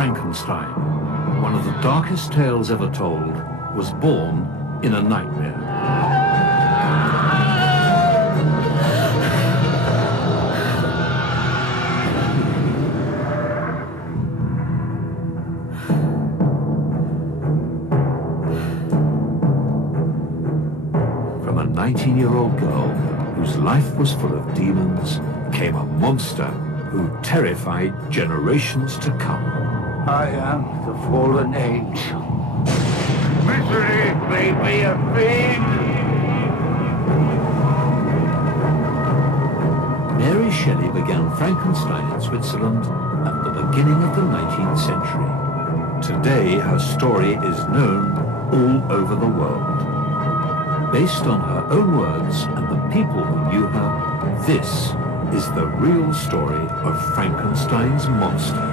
Frankenstein, one of the darkest tales ever told, was born in a nightmare. From a 19-year-old girl whose life was full of demons came a monster who terrified generations to come. I am the fallen angel. Misery made me a fiend. Mary Shelley began Frankenstein in Switzerland at the beginning of the 19th century. Today, her story is known all over the world. Based on her own words and the people who knew her, this is the real story of Frankenstein's monster.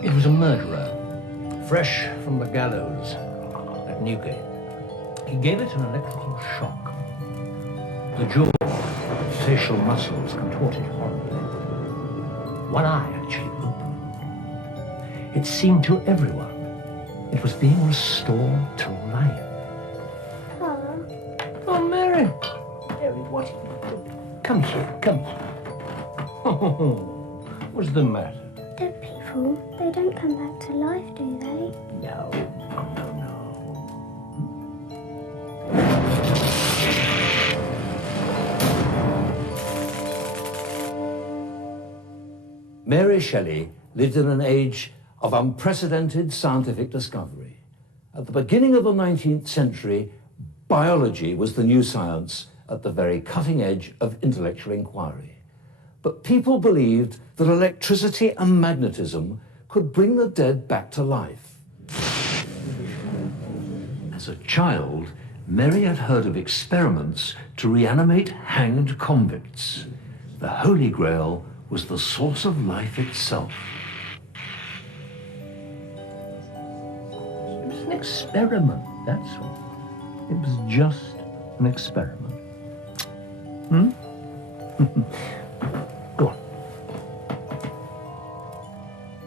It was a murderer, fresh from the gallows at Newgate. He gave it an electrical shock. The jaw, facial muscles contorted horribly. One eye actually opened. It seemed to everyone it was being restored to life. Oh, Mary! Mary, what? Come here, come here. Oh, what's the matter? Dead people, they don't come back to life, do they? No, no, no. Mary Shelley lived in an age of unprecedented scientific discovery. At the beginning of the 19th century, biology was the new science at the very cutting edge of intellectual inquiry. But people believed that electricity and magnetism could bring the dead back to life. As a child, Mary had heard of experiments to reanimate hanged convicts. The Holy Grail was the source of life itself. It was an experiment, that's all. It was just an experiment. Go on.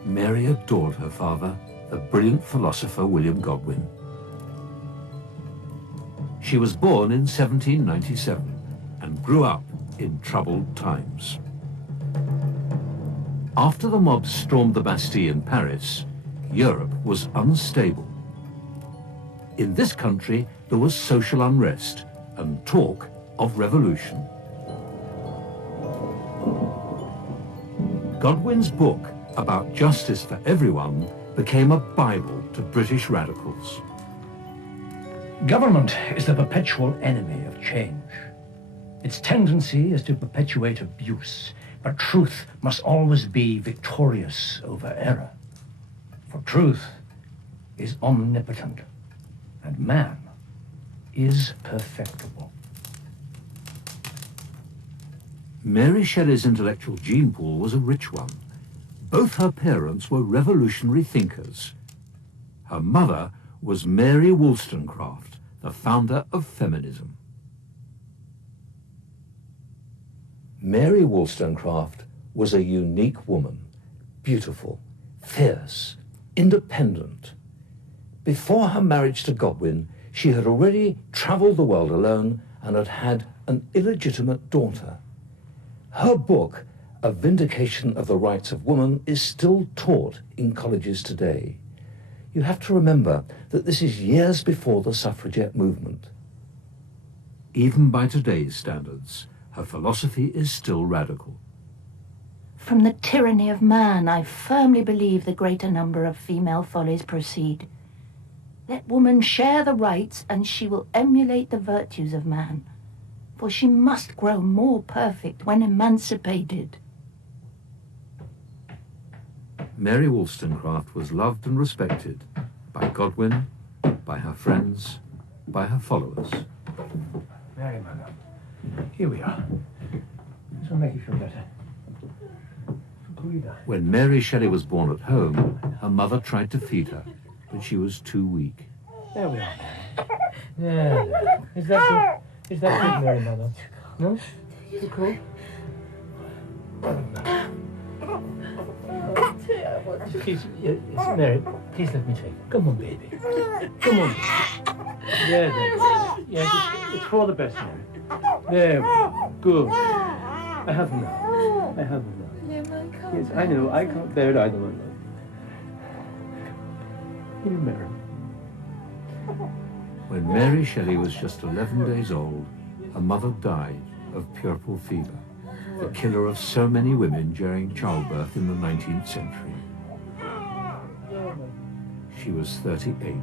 Mary adored her father, the brilliant philosopher William Godwin. She was born in 1797 and grew up in troubled times. After the mob stormed the Bastille in Paris, Europe was unstable. In this country, there was social unrest and talk of revolution. Godwin's book about justice for everyone became a Bible to British radicals. Government is the perpetual enemy of change. Its tendency is to perpetuate abuse, but truth must always be victorious over error. For truth is omnipotent, and man is perfectible. Mary Shelley's intellectual gene pool was a rich one. Both her parents were revolutionary thinkers. Her mother was Mary Wollstonecraft, the founder of feminism. Mary Wollstonecraft was a unique woman, beautiful, fierce, independent. Before her marriage to Godwin, she had already traveled the world alone and had had an illegitimate daughter. Her book, A Vindication of the Rights of Woman, is still taught in colleges today. You have to remember that this is years before the suffragette movement. Even by today's standards, her philosophy is still radical. From the tyranny of man, I firmly believe the greater number of female follies proceed. Let woman share the rights, and she will emulate the virtues of man, for she must grow more perfect when emancipated. Mary Wollstonecraft was loved and respected by Godwin, by her friends, by her followers. Mary, my love, here we are. This will make you feel better. When Mary Shelley was born at home, her mother tried to feed her, but she was too weak. There we are. Yeah. Is that good, Mary, Mother? No? You cool? Please, Mary, please let me take it. Come on, baby. Come on. It's for the best, Mary. There we go. Good. I have enough. Yes, I know. I can't bear it either one. Here, Mary. When Mary Shelley was just 11 days old, her mother died of puerperal fever, the killer of so many women during childbirth in the 19th century. She was 38.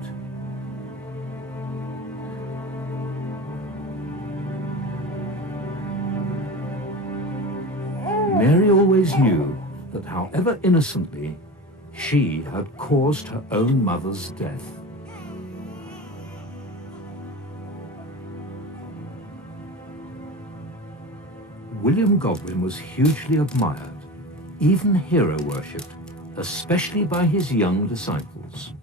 Mary always knew that however innocently, she had caused her own mother's death. William Godwin was hugely admired, even hero-worshipped, especially by his young disciples.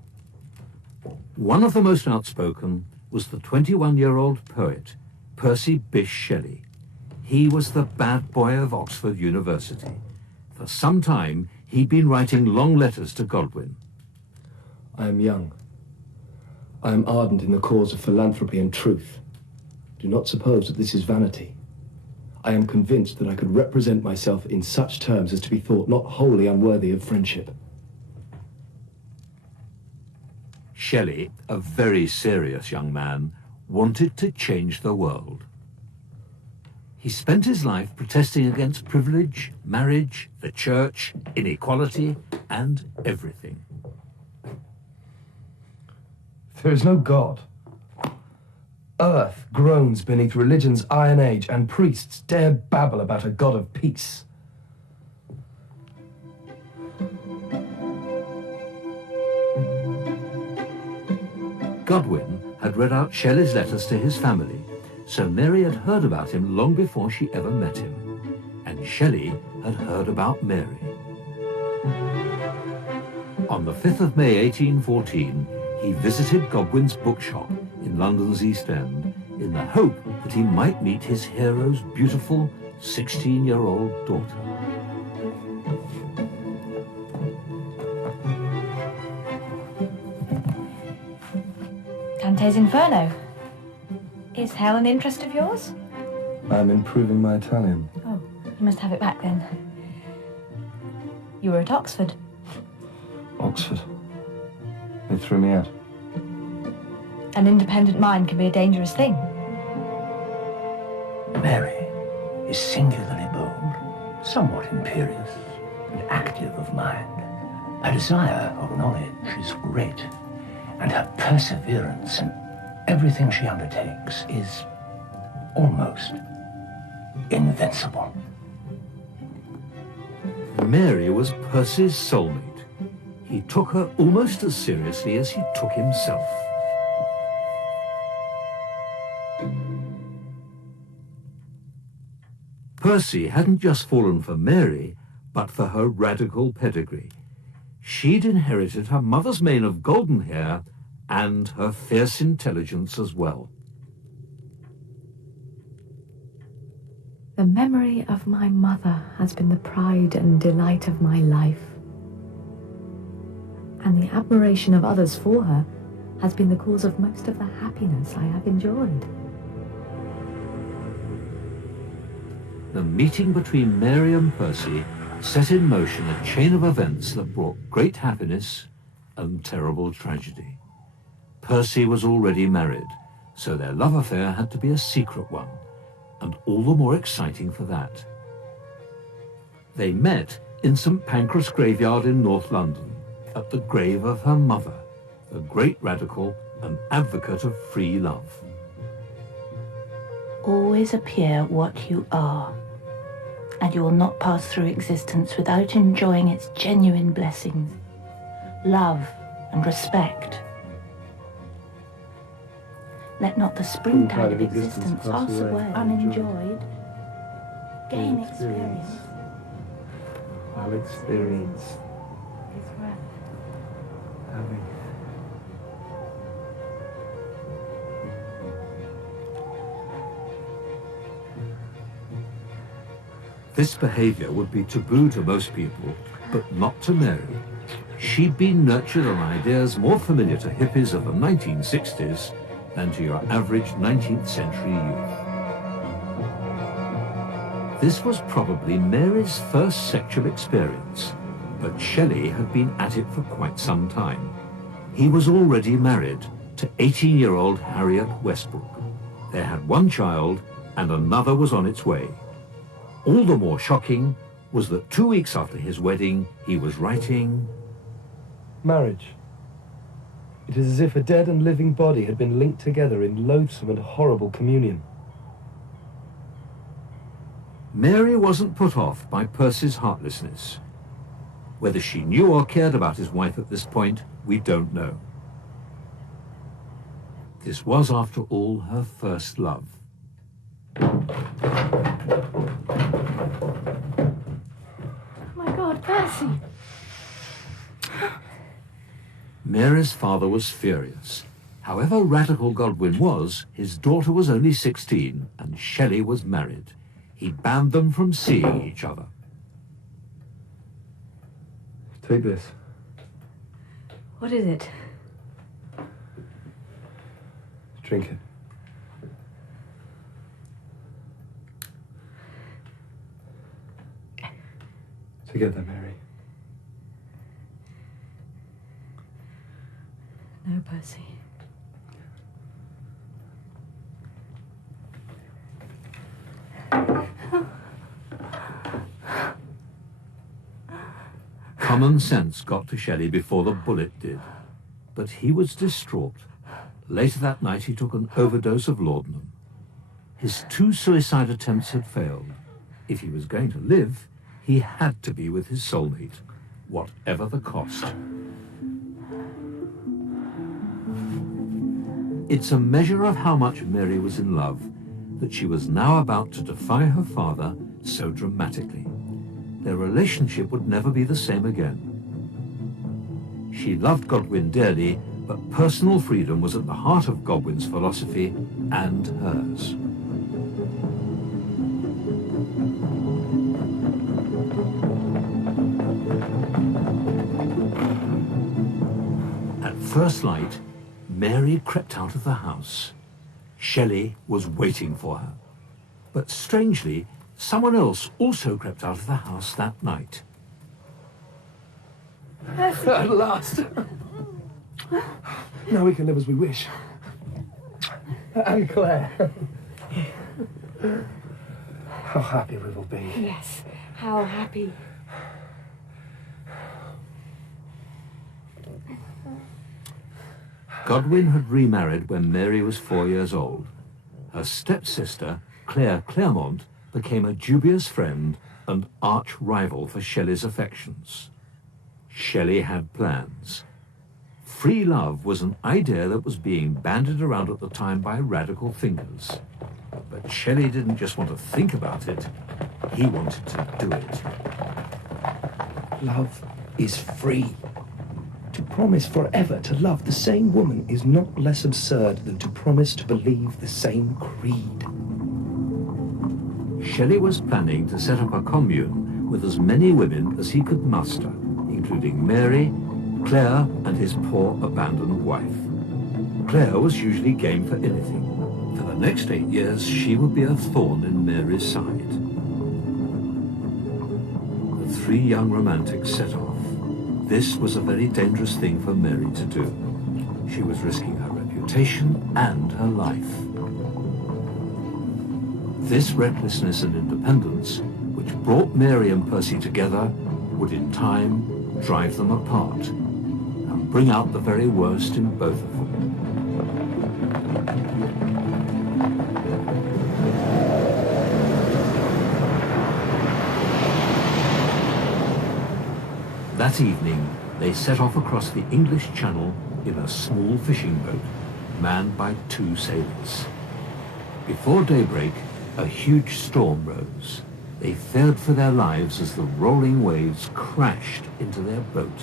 One of the most outspoken was the 21-year-old poet, Percy Bysshe Shelley. He was the bad boy of Oxford University. For some time, he'd been writing long letters to Godwin. I am young. I am ardent in the cause of philanthropy and truth. Do not suppose that this is vanity. I am convinced that I could represent myself in such terms as to be thought not wholly unworthy of friendship. Shelley, a very serious young man, wanted to change the world. He spent his life protesting against privilege, marriage, the church, inequality, and everything. There is no God. Earth groans beneath religion's iron age, and priests dare babble about a God of peace. Godwin had read out Shelley's letters to his family, so Mary had heard about him long before she ever met him, and Shelley had heard about Mary. On the 5th of May 1814, he visited Godwin's bookshop in London's East End in the hope that he might meet his hero's beautiful 16-year-old daughter. Dante's Inferno. Is hell an interest of yours? I'm improving my Italian. Oh, you must have it back then. You were at Oxford. Oxford. They threw me out. An independent mind can be a dangerous thing. Mary is singularly bold, somewhat imperious, and active of mind. Her desire of knowledge is great, and her perseverance in everything she undertakes is almost invincible. Mary was Percy's soulmate. He took her almost as seriously as he took himself. Percy hadn't just fallen for Mary, but for her radical pedigree. She'd inherited her mother's mane of golden hair and her fierce intelligence as well. The memory of my mother has been the pride and delight of my life, and the admiration of others for her has been the cause of most of the happiness I have enjoyed. The meeting between Mary and Percy set in motion a chain of events that brought great happiness and terrible tragedy. Percy was already married, so their love affair had to be a secret one, and all the more exciting for that. They met in St. Pancras graveyard in North London, at the grave of her mother, the great radical and advocate of free love. Always appear what you are, and you will not pass through existence without enjoying its genuine blessings, love and respect. Let not the springtide of existence pass away unenjoyed. Gain experience. I'll experience having. This behavior would be taboo to most people, but not to Mary. She'd been nurtured on ideas more familiar to hippies of the 1960s than to your average 19th century youth. This was probably Mary's first sexual experience, but Shelley had been at it for quite some time. He was already married to 18-year-old Harriet Westbrook. They had one child, and another was on its way. All the more shocking was that 2 weeks after his wedding, he was writing... Marriage. It is as if a dead and living body had been linked together in loathsome and horrible communion. Mary wasn't put off by Percy's heartlessness. Whether she knew or cared about his wife at this point, we don't know. This was, after all, her first love. My God, Percy! Mary's father was furious. However radical Godwin was, his daughter was only 16 and Shelley was married. He banned them from seeing each other. Take this. What is it? Drink it. Together, Mary. No, Percy. Common sense got to Shelley before the bullet did, but he was distraught. Later that night he took an overdose of laudanum. His 2 suicide attempts had failed. If he was going to live, he had to be with his soulmate, whatever the cost. It's a measure of how much Mary was in love that she was now about to defy her father so dramatically. Their relationship would never be the same again. She loved Godwin dearly, but personal freedom was at the heart of Godwin's philosophy and hers. At first light, Mary crept out of the house. Shelley was waiting for her. But strangely, someone else also crept out of the house that night. At last! Now we can live as we wish. And Claire. How happy we will be. Yes, how happy. Godwin had remarried when Mary was 4 years old. Her stepsister, Claire Claremont, became a dubious friend and arch-rival for Shelley's affections. Shelley had plans. Free love was an idea that was being bandied around at the time by radical thinkers. But Shelley didn't just want to think about it, he wanted to do it. Love is free. To promise forever to love the same woman is not less absurd than to promise to believe the same creed. Shelley was planning to set up a commune with as many women as he could muster, including Mary, Claire, and his poor abandoned wife. Claire was usually game for anything. For the next 8 years, she would be a thorn in Mary's side. The 3 young romantics set off. This was a very dangerous thing for Mary to do. She was risking her reputation and her life. This recklessness and independence, which brought Mary and Percy together, would in time drive them apart and bring out the very worst in both of them. That evening, they set off across the English Channel in a small fishing boat, manned by 2 sailors. Before daybreak, a huge storm rose. They feared for their lives as the rolling waves crashed into their boat.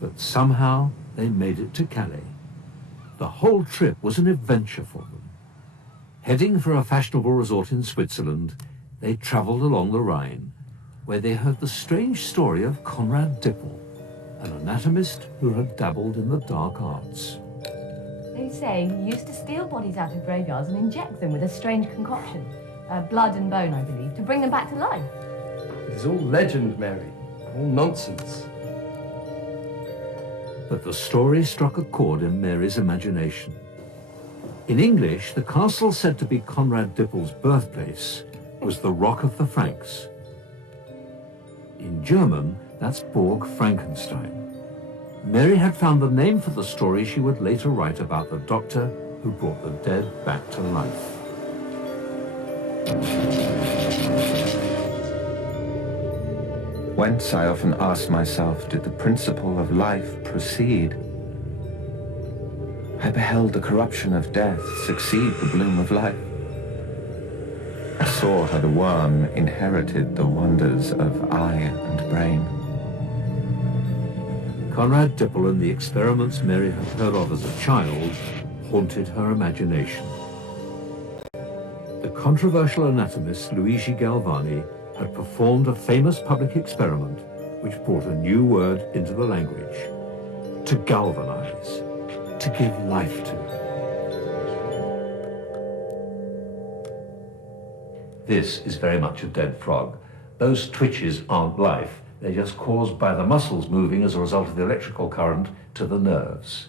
But somehow they made it to Calais. The whole trip was an adventure for them. Heading for a fashionable resort in Switzerland, they travelled along the Rhine, where they heard the strange story of Conrad Dippel, an anatomist who had dabbled in the dark arts. They say he used to steal bodies out of graveyards and inject them with a strange concoction, blood and bone, I believe, to bring them back to life. It is all legend, Mary. All nonsense. But the story struck a chord in Mary's imagination. In English, the castle said to be Conrad Dippel's birthplace was the Rock of the Franks. In German, that's Burg Frankenstein. Mary had found the name for the story she would later write about the doctor who brought the dead back to life. Whence, I often ask myself, did the principle of life proceed? I beheld the corruption of death succeed the bloom of life. I saw how the worm inherited the wonders of eye and brain. Conrad Dippel and the experiments Mary had heard of as a child haunted her imagination. The controversial anatomist Luigi Galvani had performed a famous public experiment which brought a new word into the language: to galvanize, to give life to. This is very much a dead frog. Those twitches aren't life. They're just caused by the muscles moving as a result of the electrical current to the nerves.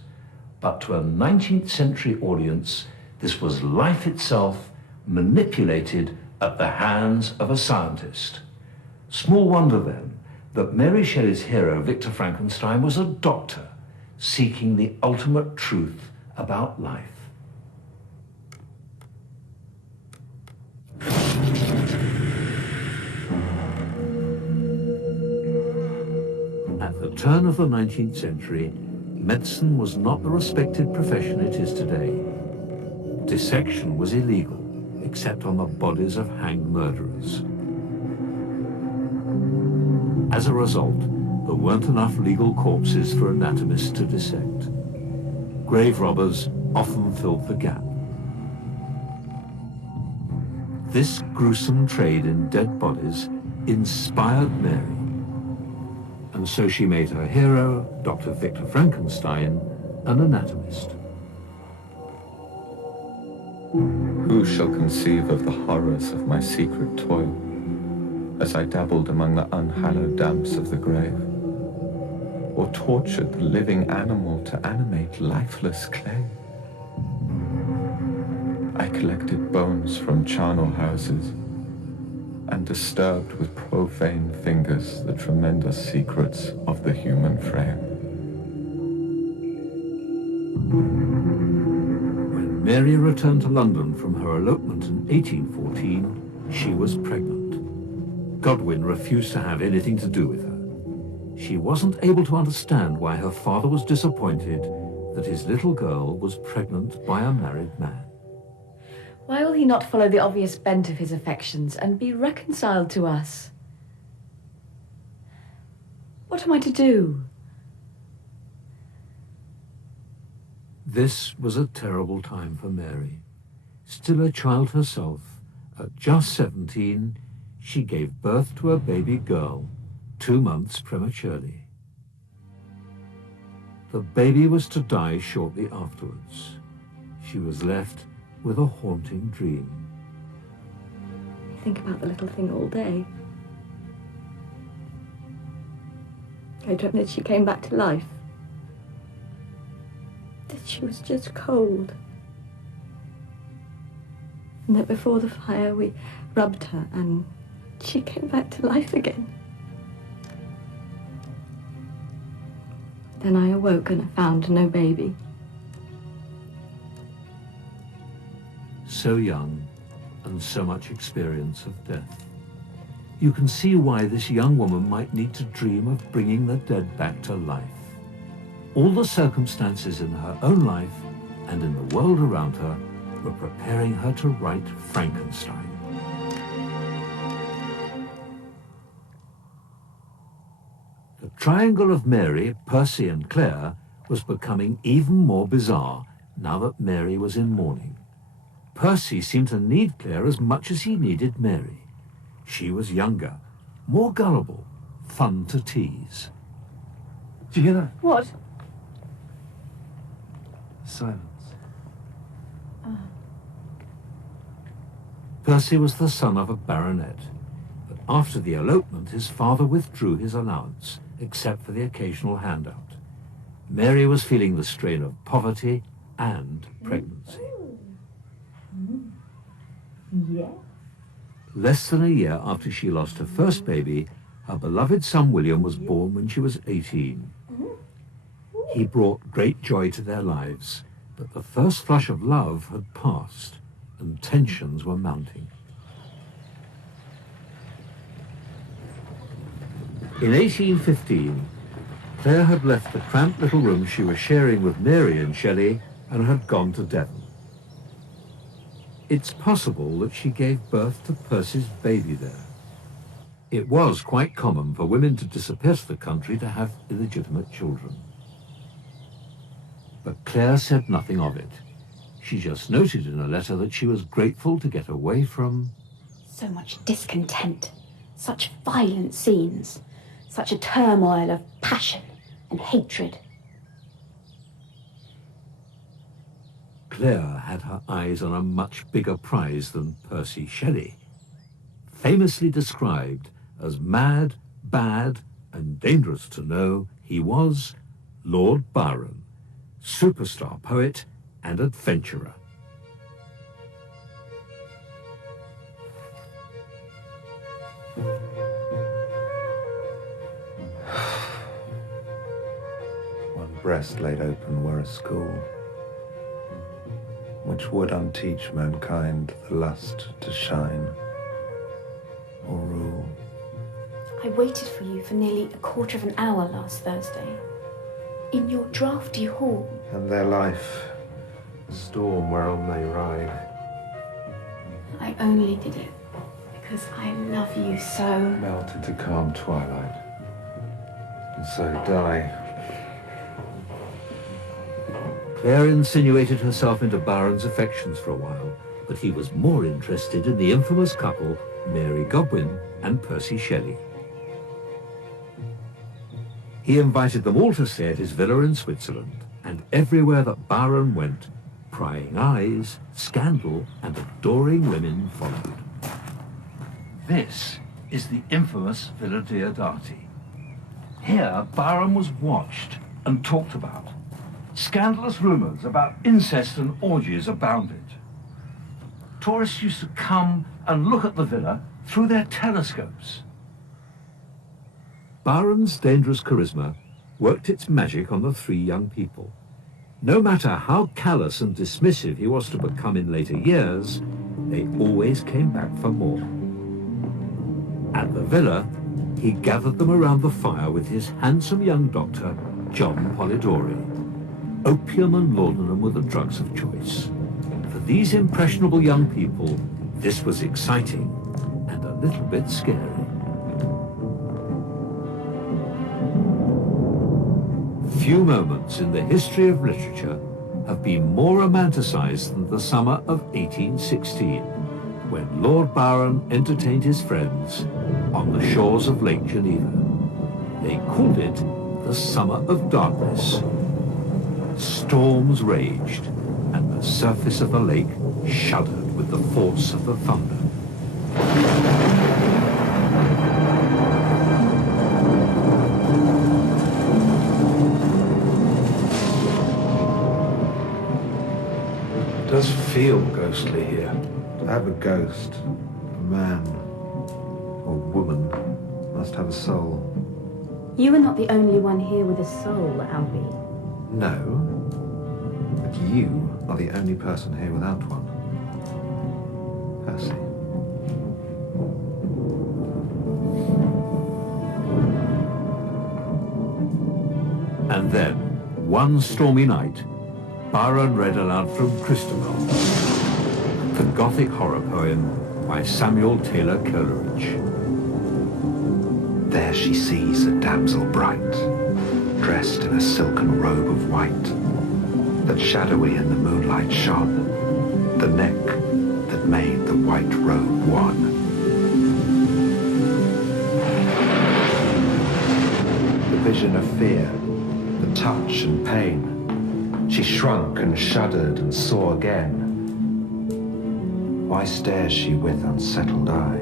But to a 19th century audience, this was life itself manipulated at the hands of a scientist. Small wonder then that Mary Shelley's hero, Victor Frankenstein, was a doctor seeking the ultimate truth about life. At the turn of the 19th century, medicine was not the respected profession it is today. Dissection was illegal, except on the bodies of hanged murderers. As a result, there weren't enough legal corpses for anatomists to dissect. Grave robbers often filled the gap. This gruesome trade in dead bodies inspired Mary, and so she made her hero, Dr. Victor Frankenstein, an anatomist. Who shall conceive of the horrors of my secret toil, as I dabbled among the unhallowed damps of the grave, or tortured the living animal to animate lifeless clay? I collected bones from charnel houses, and disturbed with profane fingers the tremendous secrets of the human frame. When Mary returned to London from her elopement in 1814, she was pregnant. Godwin refused to have anything to do with her. She wasn't able to understand why her father was disappointed that his little girl was pregnant by a married man. Why will he not follow the obvious bent of his affections and be reconciled to us? What am I to do? This was a terrible time for Mary. Still a child herself, at just 17, she gave birth to a baby girl, 2 months prematurely. The baby was to die shortly afterwards. She was left with a haunting dream. I think about the little thing all day. I dreamt that she came back to life. That she was just cold. And that before the fire we rubbed her and she came back to life again. Then I awoke and I found no baby. So young, and so much experience of death. You can see why this young woman might need to dream of bringing the dead back to life. All the circumstances in her own life and in the world around her were preparing her to write Frankenstein. The triangle of Mary, Percy and Claire was becoming even more bizarre now that Mary was in mourning. Percy seemed to need Claire as much as he needed Mary. She was younger, more gullible, fun to tease. Do you hear that? What? Silence. Percy was the son of a baronet, but after the elopement his father withdrew his allowance, except for the occasional handout. Mary was feeling the strain of poverty and pregnancy. Yeah. Less than a year after she lost her first baby, her beloved son William was born when she was 18. He brought great joy to their lives, but the first flush of love had passed and tensions were mounting. In 1815, Claire had left the cramped little room she was sharing with Mary and Shelley and had gone to Devon. It's possible that she gave birth to Percy's baby there. It was quite common for women to disappear to the country to have illegitimate children. But Claire said nothing of it. She just noted in a letter that she was grateful to get away from... So much discontent, such violent scenes, such a turmoil of passion and hatred. Claire had her eyes on a much bigger prize than Percy Shelley. Famously described as mad, bad, and dangerous to know, he was Lord Byron, superstar poet and adventurer. One breast laid open were a school, which would unteach mankind the lust to shine or rule. I waited for you for nearly a quarter of an hour last Thursday, in your draughty hall. And their life, a storm whereon they ride. I only did it because I love you so. Melt into calm twilight, and so die. Claire insinuated herself into Byron's affections for a while, but he was more interested in the infamous couple, Mary Godwin and Percy Shelley. He invited them all to stay at his villa in Switzerland, and everywhere that Byron went, prying eyes, scandal, and adoring women followed. This is the infamous Villa Diodati. Here, Byron was watched and talked about. Scandalous rumors about incest and orgies abounded. Tourists used to come and look at the villa through their telescopes. Byron's dangerous charisma worked its magic on the three young people. No matter how callous and dismissive he was to become in later years, they always came back for more. At the villa, he gathered them around the fire with his handsome young doctor, John Polidori. Opium and laudanum were the drugs of choice. For these impressionable young people, this was exciting and a little bit scary. Few moments in the history of literature have been more romanticized than the summer of 1816, when Lord Byron entertained his friends on the shores of Lake Geneva. They called it the Summer of Darkness. Storms raged, and the surface of the lake shuddered with the force of the thunder. It does feel ghostly here. To have a ghost, a man or woman, must have a soul. You are not the only one here with a soul, Albie. No, but you are the only person here without one. Percy. And then, one stormy night, Byron read aloud from Christabel. the Gothic horror poem by Samuel Taylor Coleridge. There she sees a damsel bright, dressed in a silken robe of white, that shadowy in the moonlight shone, the neck that made the white robe one. The vision of fear, the touch and pain, she shrunk and shuddered and saw again. Why stares she with unsettled eye?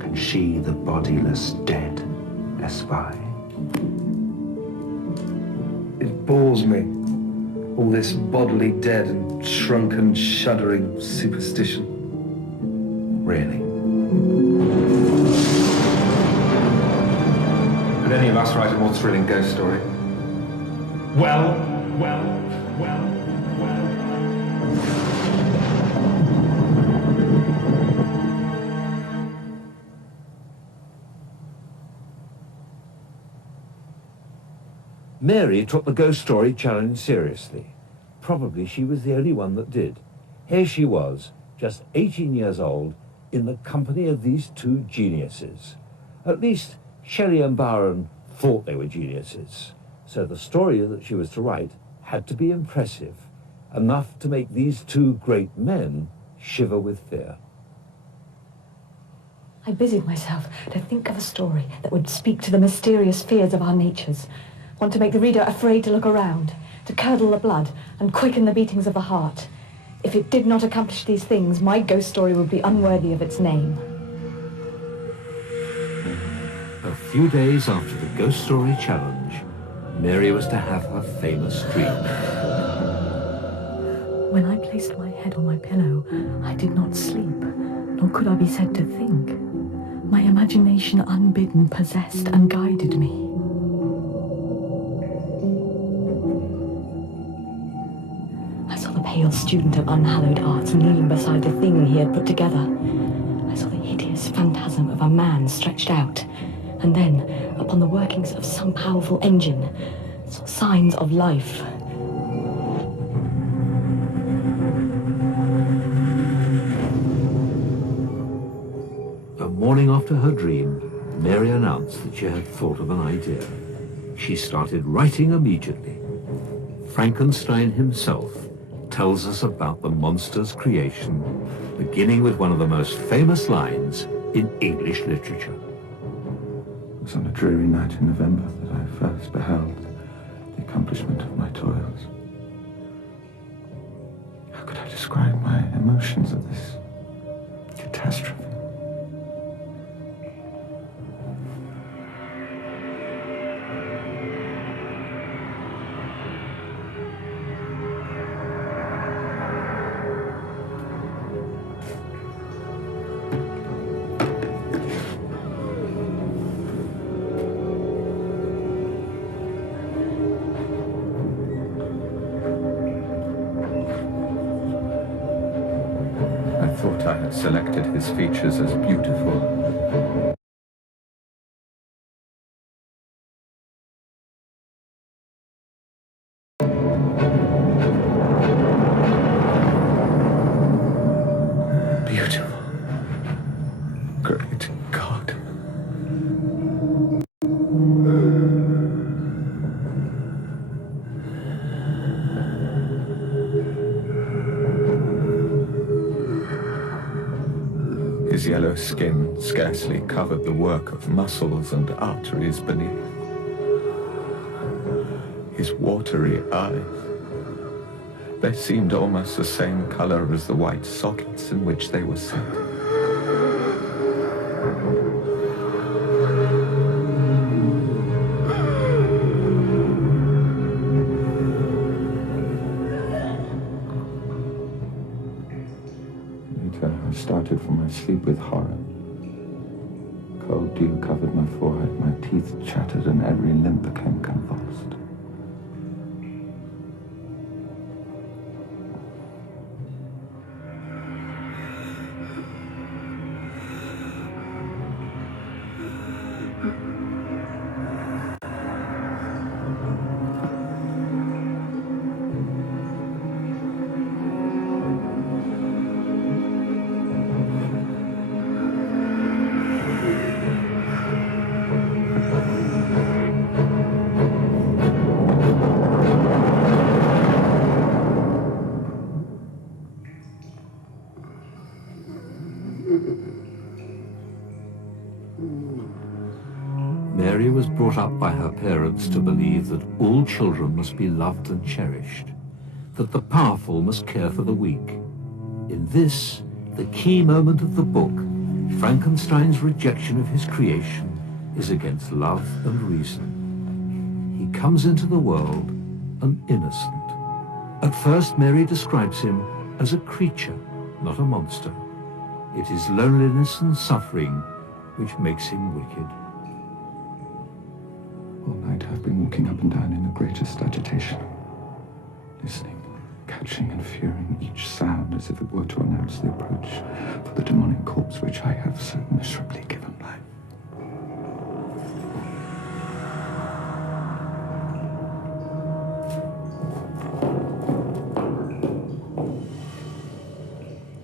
Can she the bodiless dead espy? It bores me, all this bodily dead and shrunken, shuddering superstition. Really? Could any of us write a more thrilling ghost story? Well. Mary took the ghost story challenge seriously. Probably she was the only one that did. Here she was, just 18 years old, in the company of these two geniuses. At least Shelley and Byron thought they were geniuses. So the story that she was to write had to be impressive, enough to make these two great men shiver with fear. I busied myself to think of a story that would speak to the mysterious fears of our natures, one to make the reader afraid to look around, to curdle the blood and quicken the beatings of the heart. If it did not accomplish these things, my ghost story would be unworthy of its name. A few days after the ghost story challenge, Mary was to have her famous dream. When I placed my head on my pillow, I did not sleep, nor could I be said to think. My imagination unbidden possessed and guided me. I saw the pale student of unhallowed arts kneeling beside the thing he had put together. I saw the hideous phantasm of a man stretched out, and then, upon the workings of some powerful engine, saw signs of life. The morning after her dream, Mary announced that she had thought of an idea. She started writing immediately. Frankenstein himself tells us about the monster's creation, beginning with one of the most famous lines in English literature. It was on a dreary night in November that I first beheld the accomplishment of my toils. How could I describe my emotions at this catastrophe? I had selected his features as beautiful. Beautiful. Great God. His yellow skin scarcely covered the work of muscles and arteries beneath. His watery eyes, they seemed almost the same color as the white sockets in which they were set. I started from my sleep with horror. Cold dew covered my forehead, my teeth chattered, and every limb became convulsed. brought up by her parents to believe that all children must be loved and cherished, that the powerful must care for the weak. In this, the key moment of the book, Frankenstein's rejection of his creation is against love and reason. He comes into the world an innocent. At first, Mary describes him as a creature, not a monster. It is loneliness and suffering which makes him wicked. All night I've been walking up and down in the greatest agitation, listening, catching and fearing each sound as if it were to announce the approach for the demonic corpse which I have so miserably given life.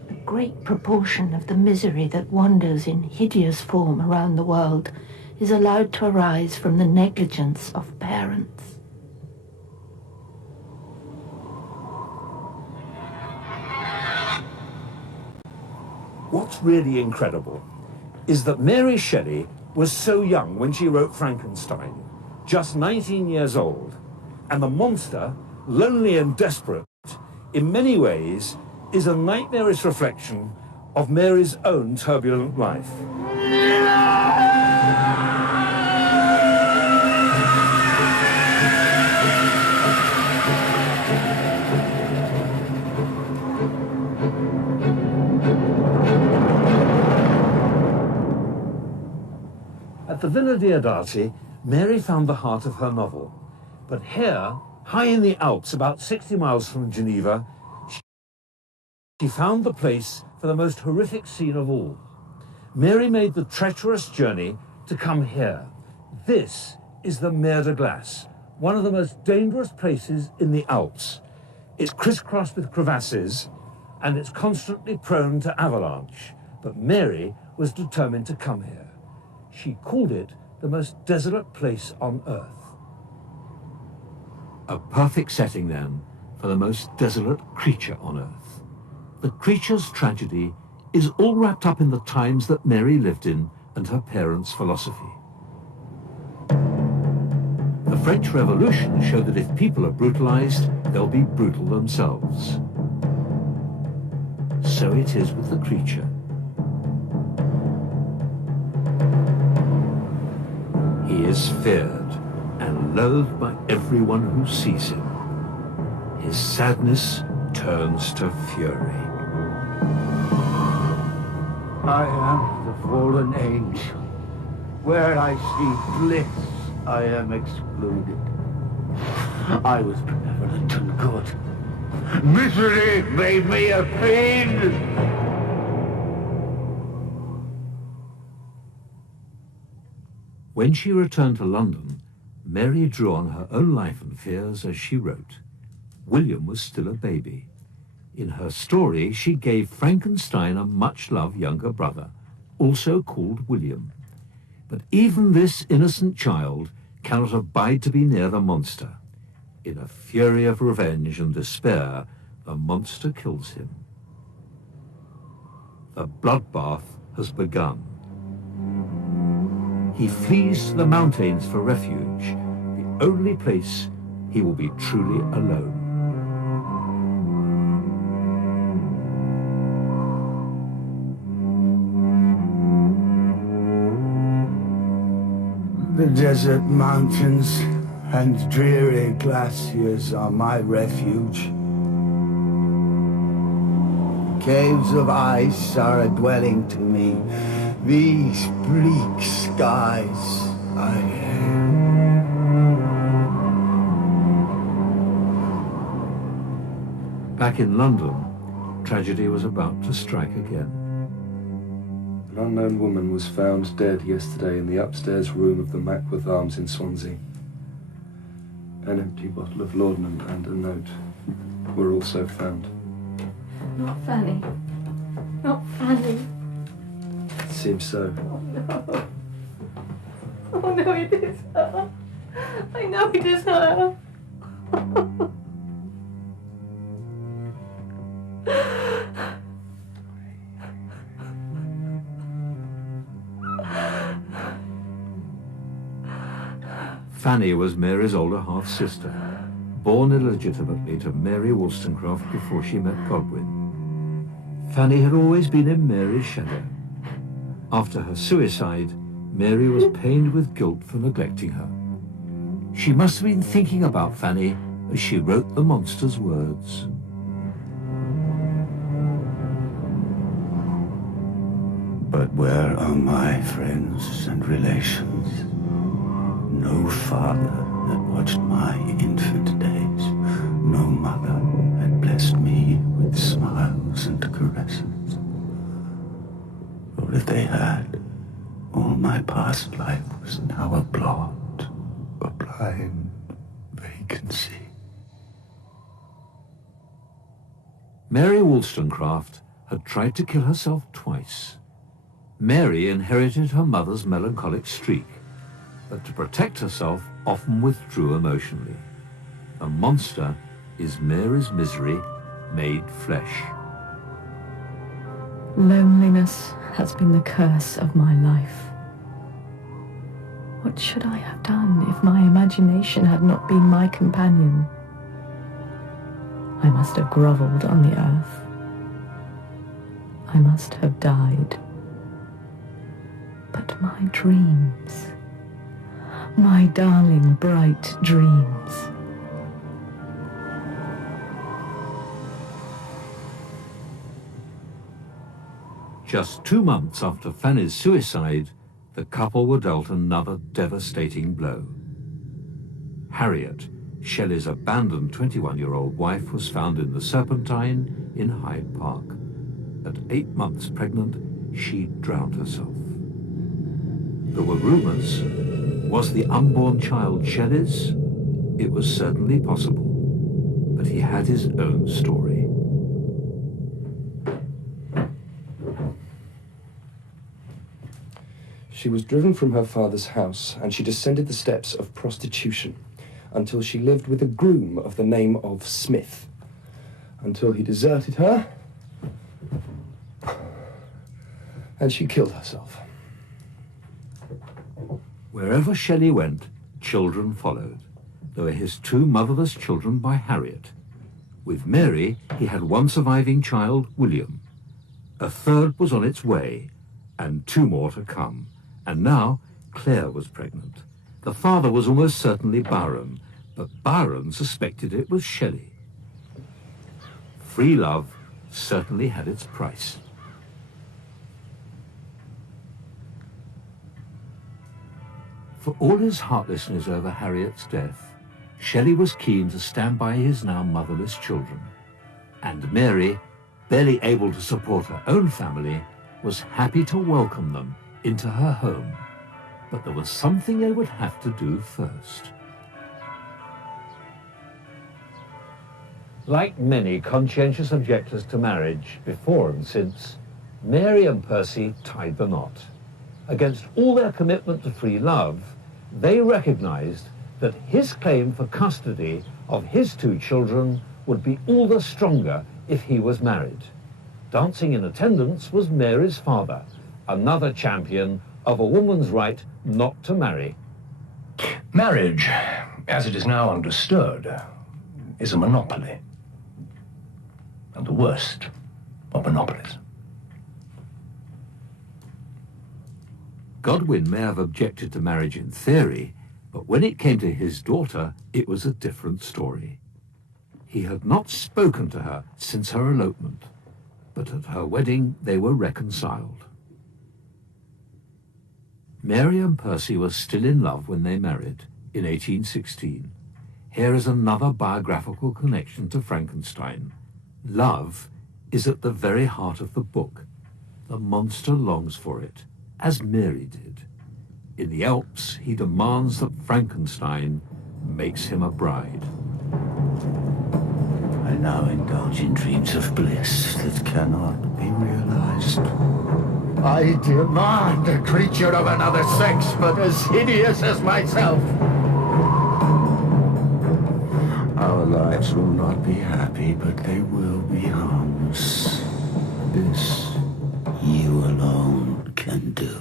A great proportion of the misery that wanders in hideous form around the world is allowed to arise from the negligence of parents. What's really incredible is that Mary Shelley was so young when she wrote Frankenstein, just 19 years old, and the monster, lonely and desperate, in many ways is a nightmarish reflection of Mary's own turbulent life. At the Villa Diodati, Mary found the heart of her novel. But here, high in the Alps, about 60 miles from Geneva, she found the place for the most horrific scene of all. Mary made the treacherous journey to come here. This is the Mer de Glace, one of the most dangerous places in the Alps. It's crisscrossed with crevasses, and it's constantly prone to avalanche. But Mary was determined to come here. She called it the most desolate place on earth. A perfect setting, then, for the most desolate creature on earth. The creature's tragedy is all wrapped up in the times that Mary lived in and her parents' philosophy. The French Revolution showed that if people are brutalized, they'll be brutal themselves. So it is with the creature. He is feared and loathed by everyone who sees him. His sadness turns to fury. I am the fallen angel. Where I see bliss, I am excluded. I was benevolent and good. Misery made me a fiend. When she returned to London, Mary drew on her own life and fears as she wrote. William was still a baby. In her story, she gave Frankenstein a much-loved younger brother, also called William. But even this innocent child cannot abide to be near the monster. In a fury of revenge and despair, the monster kills him. The bloodbath has begun. He flees to the mountains for refuge, the only place he will be truly alone. The desert mountains and dreary glaciers are my refuge. Caves of ice are a dwelling to me. These bleak skies I hate. Back in London, tragedy was about to strike again. An unknown woman was found dead yesterday in the upstairs room of the Mackworth Arms in Swansea. An empty bottle of laudanum and a note were also found. Not Fanny. Not Fanny. It seems so. Oh no. Oh no, it is her. I know it is her. Fanny was Mary's older half-sister, born illegitimately to Mary Wollstonecraft before she met Godwin. Fanny had always been in Mary's shadow. After her suicide, Mary was pained with guilt for neglecting her. She must have been thinking about Fanny as she wrote the monster's words. But where are my friends and relations? No father had watched my infant days. No mother had blessed me with smiles and caresses. Or if they had, all my past life was now a blot, a blind vacancy. Mary Wollstonecraft had tried to kill herself twice. Mary inherited her mother's melancholic streak, but to protect herself often withdrew emotionally. The monster is Mary's misery made flesh. Loneliness has been the curse of my life. What should I have done if my imagination had not been my companion? I must have grovelled on the earth. I must have died. But my dreams, my darling bright dreams. Just 2 months after Fanny's suicide, the couple were dealt another devastating blow. Harriet, Shelley's abandoned 21-year-old wife, was found in the Serpentine in Hyde Park. At 8 months pregnant, she drowned herself. There were rumours. Was the unborn child Shelley's? It was certainly possible, but he had his own story. She was driven from her father's house, and she descended the steps of prostitution until she lived with a groom of the name of Smith, until he deserted her, and she killed herself. Wherever Shelley went, children followed. There were his 2 motherless children by Harriet. With Mary, he had 1 surviving child, William. A 3rd was on its way, and 2 more to come. And now, Claire was pregnant. The father was almost certainly Byron, but Byron suspected it was Shelley. Free love certainly had its price. For all his heartlessness over Harriet's death, Shelley was keen to stand by his now motherless children. And Mary, barely able to support her own family, was happy to welcome them into her home. But there was something they would have to do first. Like many conscientious objectors to marriage, before and since, Mary and Percy tied the knot. Against all their commitment to free love, they recognized that his claim for custody of his 2 children would be all the stronger if he was married. Dancing in attendance was Mary's father, another champion of a woman's right not to marry. Marriage, as it is now understood, is a monopoly. And the worst of monopolies. Godwin may have objected to marriage in theory, but when it came to his daughter, it was a different story. He had not spoken to her since her elopement, but at her wedding they were reconciled. Mary and Percy were still in love when they married, in 1816. Here is another biographical connection to Frankenstein. Love is at the very heart of the book. The monster longs for it, as Mary did. In the Alps, he demands that Frankenstein makes him a bride. I now indulge in dreams of bliss that cannot be realized. I demand a creature of another sex, but as hideous as myself. Our lives will not be happy, but they will be harmless. This you alone can do.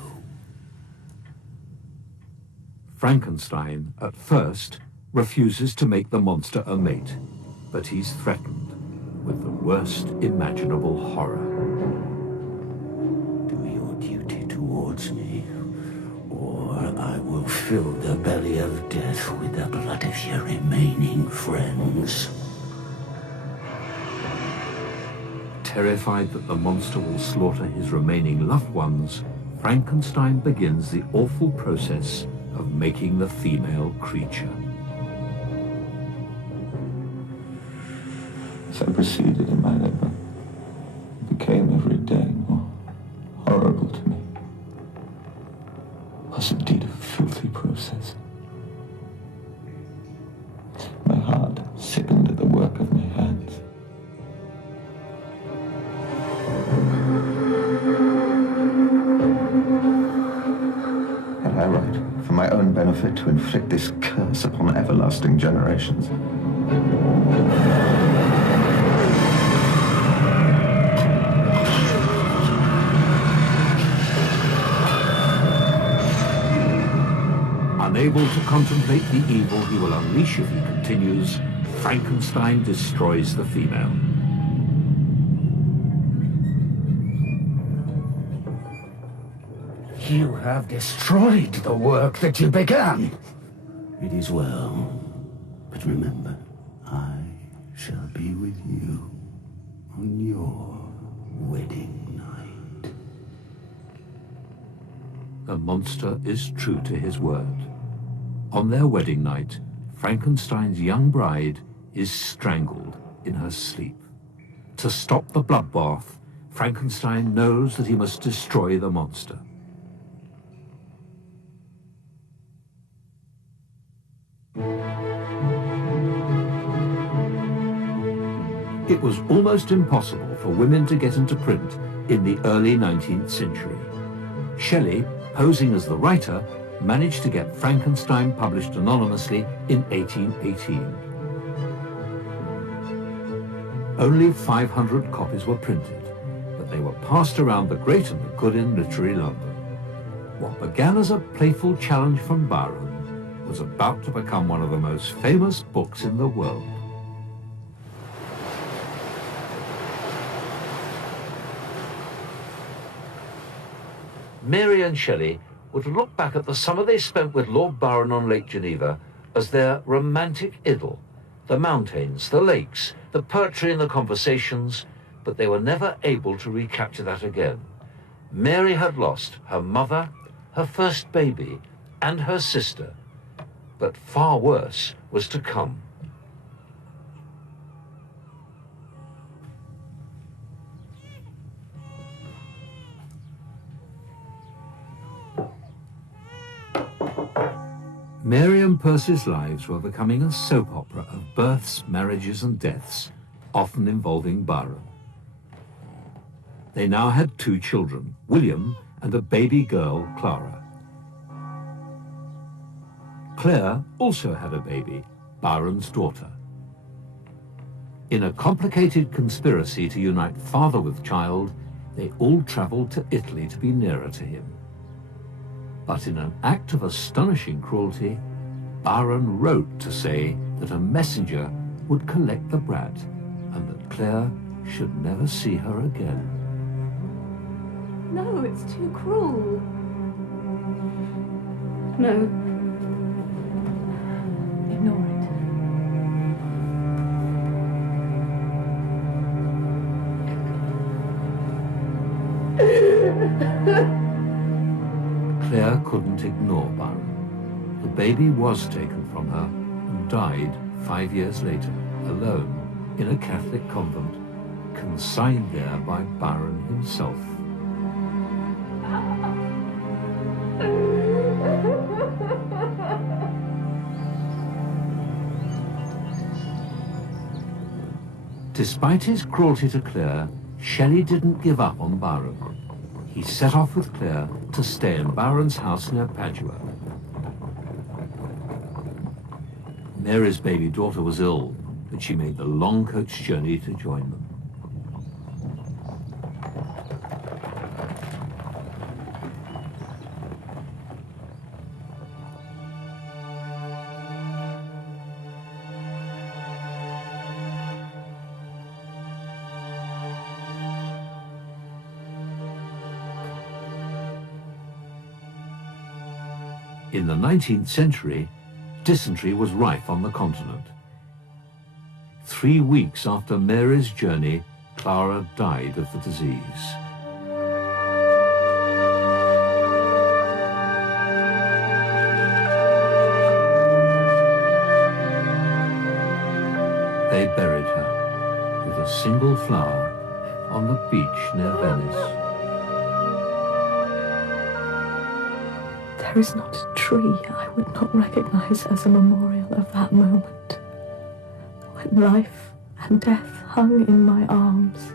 Frankenstein, at first, refuses to make the monster a mate, but he's threatened with the worst imaginable horror. Do your duty towards me, or I will fill the belly of death with the blood of your remaining friends. Terrified that the monster will slaughter his remaining loved ones, Frankenstein begins the awful process of making the female creature. As I proceeded in my labor, it became every day more horrible to me. It was indeed a filthy process. My heart sickened at the work of my hands. Had I right, for my own benefit, to inflict this curse upon everlasting generations? Unable to contemplate the evil he will unleash if he continues, Frankenstein destroys the female. You have destroyed the work that you began. It is well, but remember, I shall be with you on your wedding night. The monster is true to his word. On their wedding night, Frankenstein's young bride is strangled in her sleep. To stop the bloodbath, Frankenstein knows that he must destroy the monster. It was almost impossible for women to get into print in the early 19th century. Shelley, posing as the writer, managed to get Frankenstein published anonymously in 1818. Only 500 copies were printed, but they were passed around the great and the good in literary London. What began as a playful challenge from Byron was about to become one of the most famous books in the world. Mary and Shelley would look back at the summer they spent with Lord Byron on Lake Geneva as their romantic idyll. The mountains, the lakes, the poetry and the conversations, but they were never able to recapture that again. Mary had lost her mother, her first baby, and her sister, but far worse was to come. Mary and Percy's lives were becoming a soap opera of births, marriages and deaths, often involving Byron. They now had 2 children, William and a baby girl, Clara. Claire also had a baby, Byron's daughter. In a complicated conspiracy to unite father with child, they all travelled to Italy to be nearer to him. But in an act of astonishing cruelty, Byron wrote to say that a messenger would collect the brat and that Claire should never see her again. No, it's too cruel. No. Ignore it. Claire couldn't ignore Byron. The baby was taken from her and died 5 years later, alone, in a Catholic convent, consigned there by Byron himself. Despite his cruelty to Claire, Shelley didn't give up on Byron. He set off with Claire to stay in Byron's house near Padua. Mary's baby daughter was ill, but she made the long coach journey to join them. In the 19th century, dysentery was rife on the continent. 3 weeks after Mary's journey, Clara died of the disease. They buried her with a single flower on the beach near Venice. There is not a tree I would not recognize as a memorial of that moment, when life and death hung in my arms.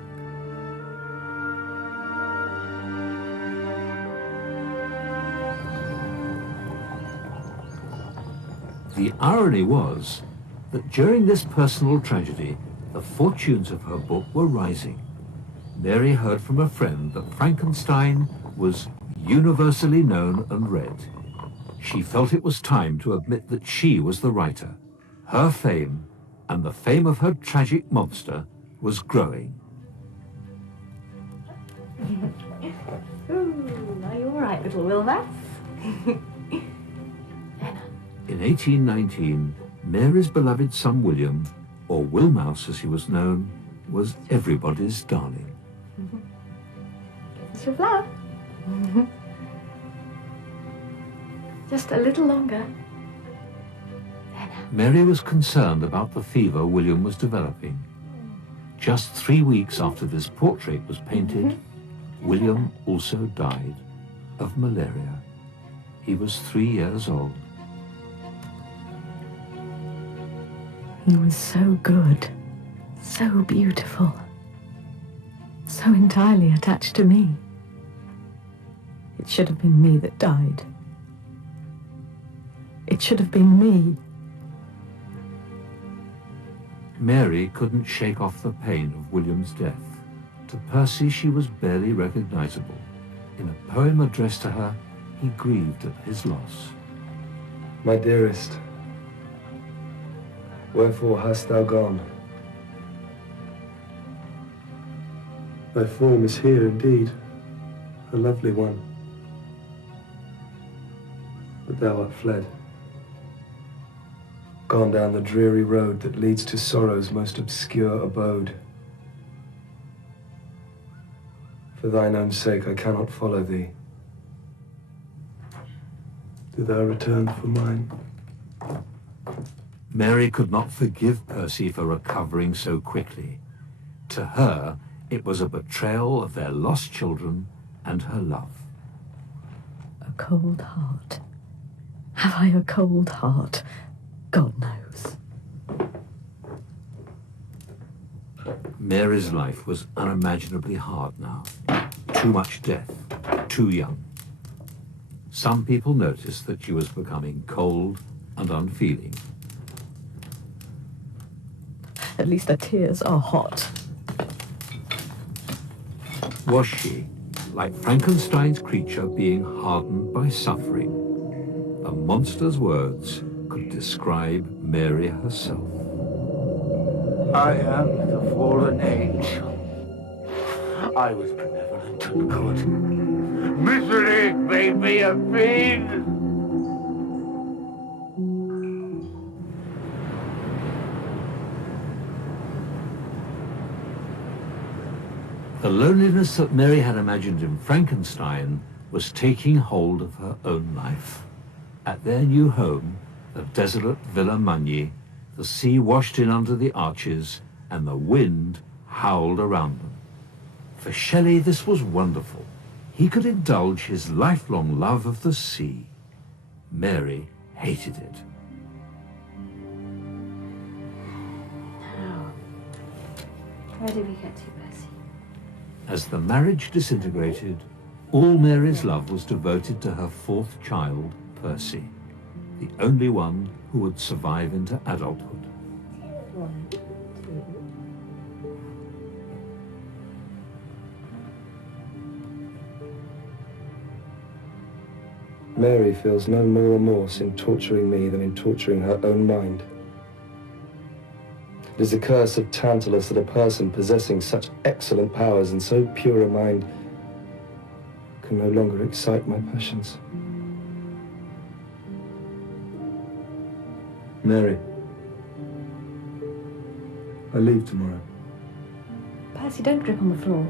The irony was that during this personal tragedy, the fortunes of her book were rising. Mary heard from a friend that Frankenstein was universally known and read. She felt it was time to admit that she was the writer. Her fame, and the fame of her tragic monster, was growing. Ooh, are you all right, little Wilma? In 1819, Mary's beloved son William, or Wilmouse as he was known, was everybody's darling. It's your flower. Just a little longer. Mary was concerned about the fever William was developing. Just 3 weeks after this portrait was painted, William also died of malaria. He was 3 years old. He was so good, so beautiful, so entirely attached to me. It should have been me that died. It should have been me. Mary couldn't shake off the pain of William's death. To Percy, she was barely recognizable. In a poem addressed to her, he grieved at his loss. My dearest, wherefore hast thou gone? Thy form is here indeed, a lovely one, but thou art fled, gone down the dreary road that leads to sorrow's most obscure abode. For thine own sake I cannot follow thee. Do thou return for mine. Mary could not forgive Percy for recovering so quickly. To her, it was a betrayal of their lost children and her love. A cold heart. Have I a cold heart? God knows. Mary's life was unimaginably hard now. Too much death, too young. Some people noticed that she was becoming cold and unfeeling. At least her tears are hot. Was she, like Frankenstein's creature, being hardened by suffering? The monster's words could describe Mary herself. I am the fallen angel. I was benevolent and good. Misery made me a fiend. The loneliness that Mary had imagined in Frankenstein was taking hold of her own life. At their new home, the desolate Villa Magni, the sea washed in under the arches and the wind howled around them. For Shelley, this was wonderful. He could indulge his lifelong love of the sea. Mary hated it. Now, where did we get to, Percy? As the marriage disintegrated, all Mary's love was devoted to her fourth child, Percy, the only one who would survive into adulthood. 1, 2. Mary feels no more remorse in torturing me than in torturing her own mind. It is the curse of Tantalus that a person possessing such excellent powers and so pure a mind can no longer excite my passions. Mary, I leave tomorrow. Percy, don't drip on the floor.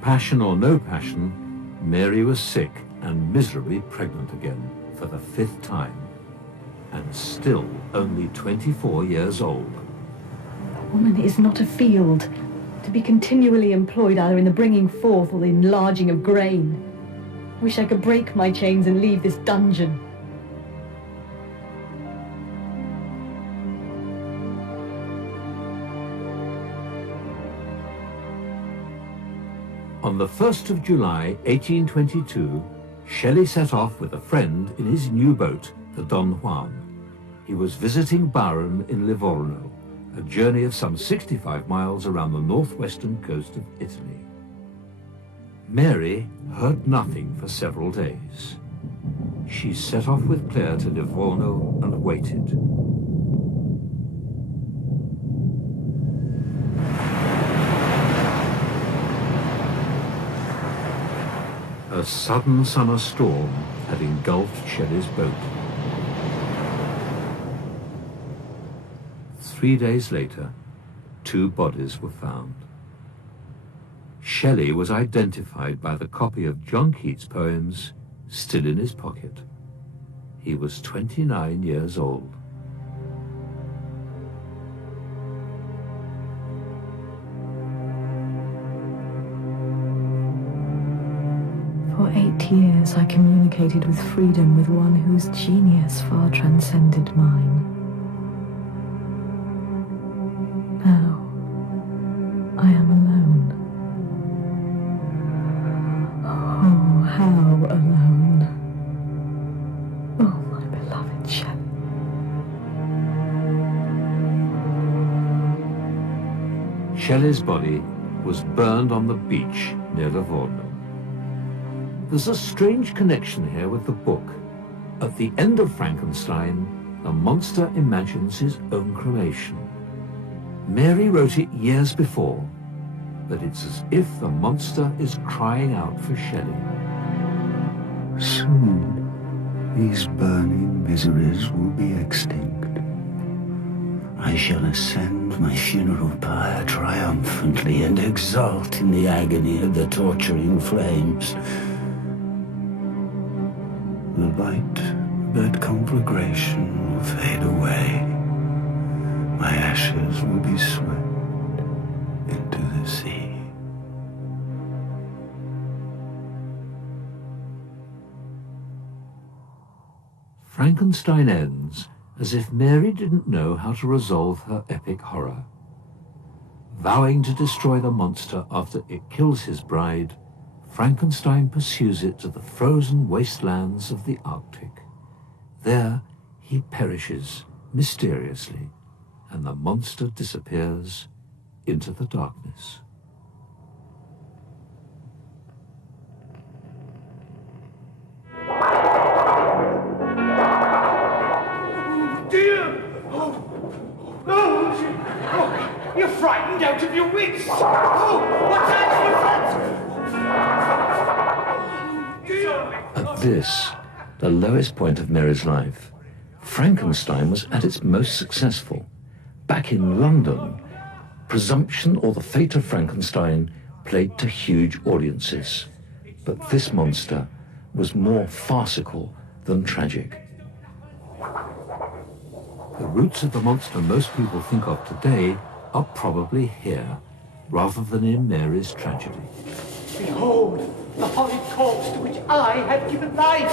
Passion or no passion, Mary was sick and miserably pregnant again for the 5th time, and still only 24 years old. A woman is not a field, to be continually employed either in the bringing forth or the enlarging of grain. Wish I could break my chains and leave this dungeon. On the 1st of July, 1822, Shelley set off with a friend in his new boat, the Don Juan. He was visiting Byron in Livorno, a journey of some 65 miles around the northwestern coast of Italy. Mary heard nothing for several days. She set off with Claire to Livorno and waited. A sudden summer storm had engulfed Shelley's boat. 3 days later, 2 bodies were found. Shelley was identified by the copy of John Keats' poems still in his pocket. He was 29 years old. For 8 years I communicated with freedom with one whose genius far transcended mine. Now I am alone. Oh, how alone. Oh, my beloved Shelley. Shelley's body was burned on the beach near Livorno. There's a strange connection here with the book. At the end of Frankenstein, the monster imagines his own cremation. Mary wrote it years before, but it's as if the monster is crying out for Shelley. Soon, these burning miseries will be extinct. I shall ascend my funeral pyre triumphantly and exult in the agony of the torturing flames. The light of that conflagration will fade away. My ashes will be swept into the sea. Frankenstein ends as if Mary didn't know how to resolve her epic horror. Vowing to destroy the monster after it kills his bride, Frankenstein pursues it to the frozen wastelands of the Arctic. There he perishes mysteriously, and the monster disappears into the darkness. Dear! Oh, you're frightened out of your wits! Oh, what's that? At this, the lowest point of Mary's life, Frankenstein was at its most successful. Back in London, Presumption or the Fate of Frankenstein played to huge audiences. But this monster was more farcical than tragic. The roots of the monster most people think of today are probably here, rather than in Mary's tragedy. Behold, the horrid corpse to which I had given life!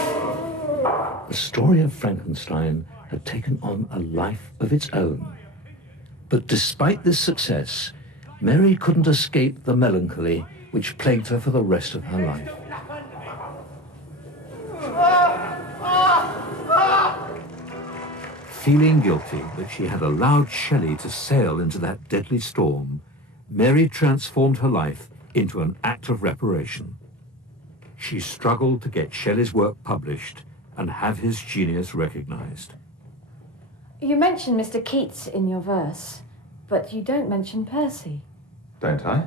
The story of Frankenstein had taken on a life of its own. But despite this success, Mary couldn't escape the melancholy which plagued her for the rest of her life. Feeling guilty that she had allowed Shelley to sail into that deadly storm, Mary transformed her life into an act of reparation. She struggled to get Shelley's work published and have his genius recognized. You mention Mr. Keats in your verse, but you don't mention Percy. Don't I?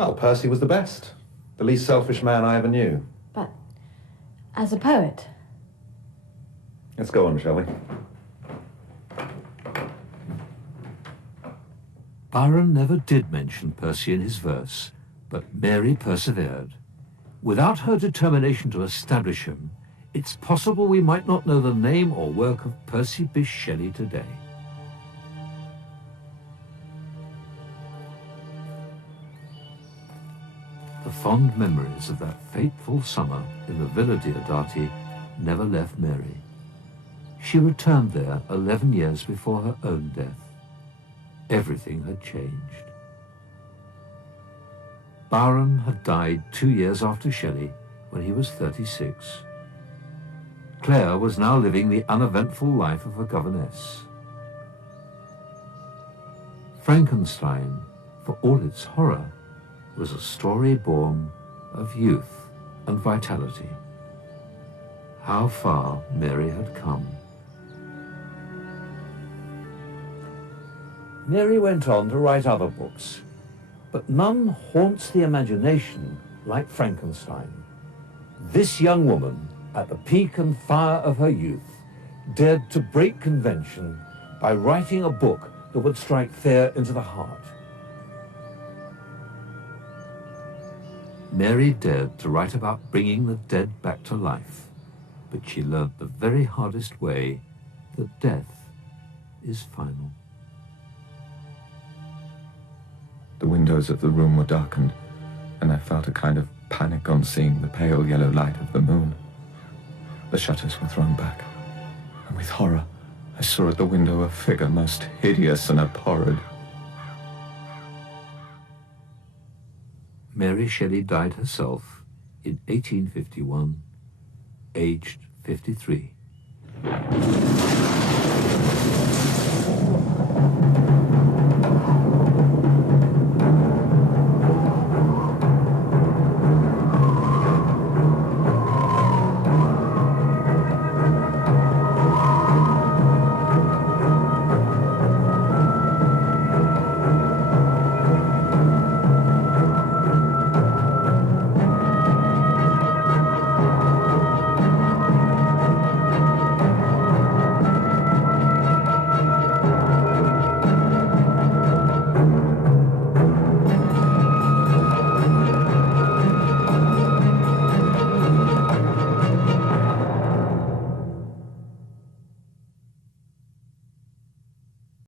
Well, Percy was the best. The least selfish man I ever knew. But as a poet? Let's go on, shall we? Byron never did mention Percy in his verse, but Mary persevered. Without her determination to establish him, it's possible we might not know the name or work of Percy Bysshe Shelley today. The fond memories of that fateful summer in the Villa Diodati never left Mary. She returned there 11 years before her own death. Everything had changed. Byron had died 2 years after Shelley, when he was 36. Claire was now living the uneventful life of a governess. Frankenstein, for all its horror, was a story born of youth and vitality. How far Mary had come. Mary went on to write other books, but none haunts the imagination like Frankenstein. This young woman, at the peak and fire of her youth, dared to break convention by writing a book that would strike fear into the heart. Mary dared to write about bringing the dead back to life, but she learnt the very hardest way that death is final. The windows of the room were darkened, and I felt a kind of panic on seeing the pale yellow light of the moon. The shutters were thrown back, and with horror I saw at the window a figure most hideous and abhorred. Mary Shelley died herself in 1851, aged 53.